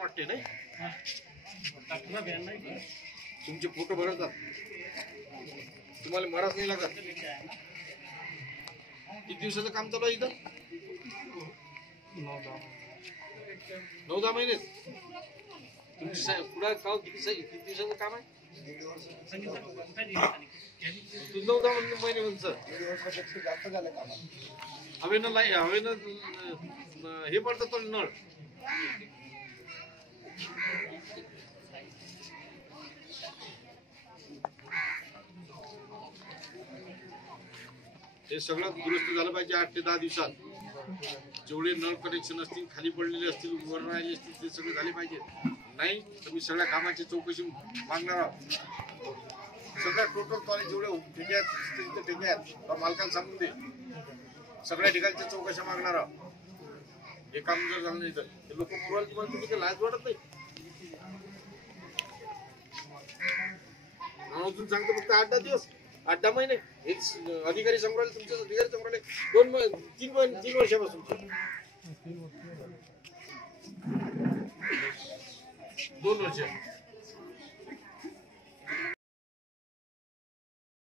वाटते नाही तुमचे फोटो भरतात तुम्हाला मराच नाही लागत किती दिवसाचं काम चालू आहे इथं 9-10 महिने तुमची पुढे किती दिवसाचं काम आहे 9-10 महिने म्हणतात जास्त झालं काम हवेनं हे पडतात नळ हे सगळं दुरुस्त झालं पाहिजे 8 ते 10 दिवसात जेवढे नळ कनेक्शन असतील खाली पडलेले असतील वर राहिले असतील ते सगळे झाले पाहिजे नाही तर मी सगळ्या कामाची चौकशी मागणार आहोत सगळ्या टोटल कॉलेज जेवढे ठेके आहेत ठेके आहेत मालकाला सांगून दे सगळ्या ठिकाणच्या चौकशा मागणार आहोत हे काम जर झालं नाही तर ते लोक पुराल तुम्हाला तुम्ही काही लाज वाटत नाही अजून सांगतो फक्त 8-10 दिवस 8-10 महिने एक अधिकारी समोर तुमचे अधिकारी समोर 3 वर्षापासून 2 वर्ष